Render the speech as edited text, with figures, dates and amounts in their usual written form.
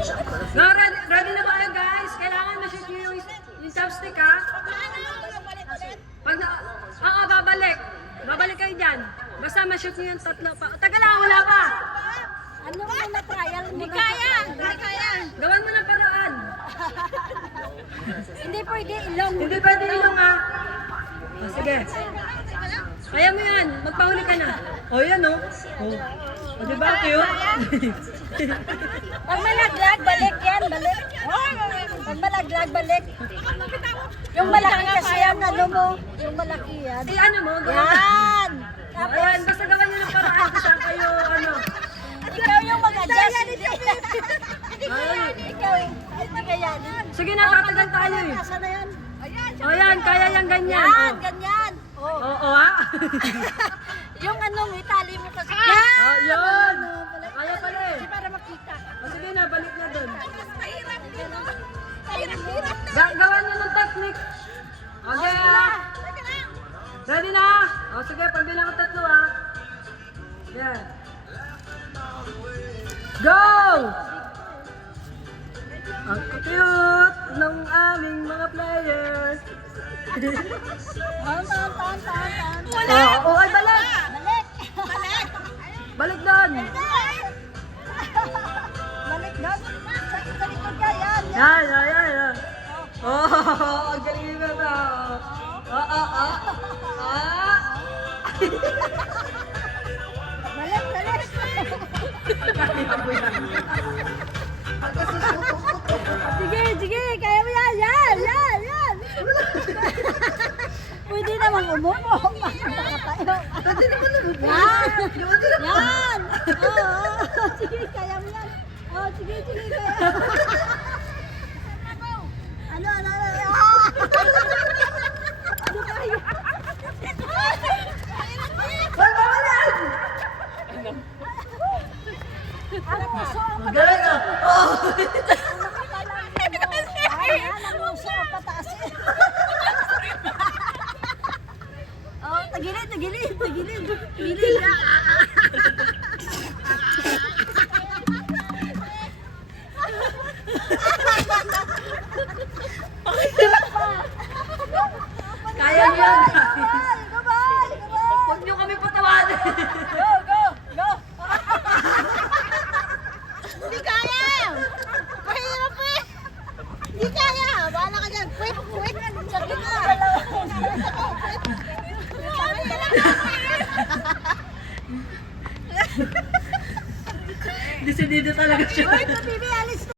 No, ready na ba kayo guys? Kailangan ma-shoot nyo yung chopstick ha? Pag na... Oo, babalik. Babalik kayo dyan. Basta ma-shoot nyo yung tatlo pa. Taga lang, wala pa. Ano mo na trial? Hindi kaya. Hindi kaya. Gawan mo ng paraan. Hindi pwede ilong. Hindi pwede ilong ha. O, sige. Kaya mo yan. Magpahuli ka na. O, yan o. O, diba? Cute? Pag malaglag, balik yan. Balik. Pag malaglag, balik. Yung malaki kasi yan, ano mo? Yung malaki yan. Eh, ano mo? Gawan. Yan! Ayan, basta gawan nyo ng paraan kung saan kayo, ano. Ikaw yung mag-adjust. Ay. Ikaw, hindi ka yan. Sige na, tatagal tayo eh. Nasaan na yan? O yan, kaya yung ganyan. Yan, O. ganyan. Oh. Oo ha? Yung ano, may tali mo kasi. Oh, yun! Ano, Kaya pala eh. para makita. O sige na, balik na dun. Hirap. Gawan nyo ng technique. Okay ha? Ready na? O sige, pagbilang ko tatlo ha. Yan. Go! Ang cute ng aming mga players. Tan. Oh, ay balik! Balik. Balik doon! Balik doon. Sa likod ka, yan. Yan. Oh, ang galing mo na. Balik. Sige, kaya mo yan. Yan. Pwede namang umupo. Baka tayo. Yan. Oo. Sige, kaya mo yan. Oh, sige, kaya. Ano. Ano tayo? Ang puso ang Galing ah! Oh! Ayan, ang puso ang pataas. Oh, tagilid. Kaya niyo yan! Gabay. Huwag niyo kami patawanin! Go. Hindi kaya. Mahirap eh. Hindi kaya. Bahala ka dyan. Quit. Sa gitna. Desidido talaga siya.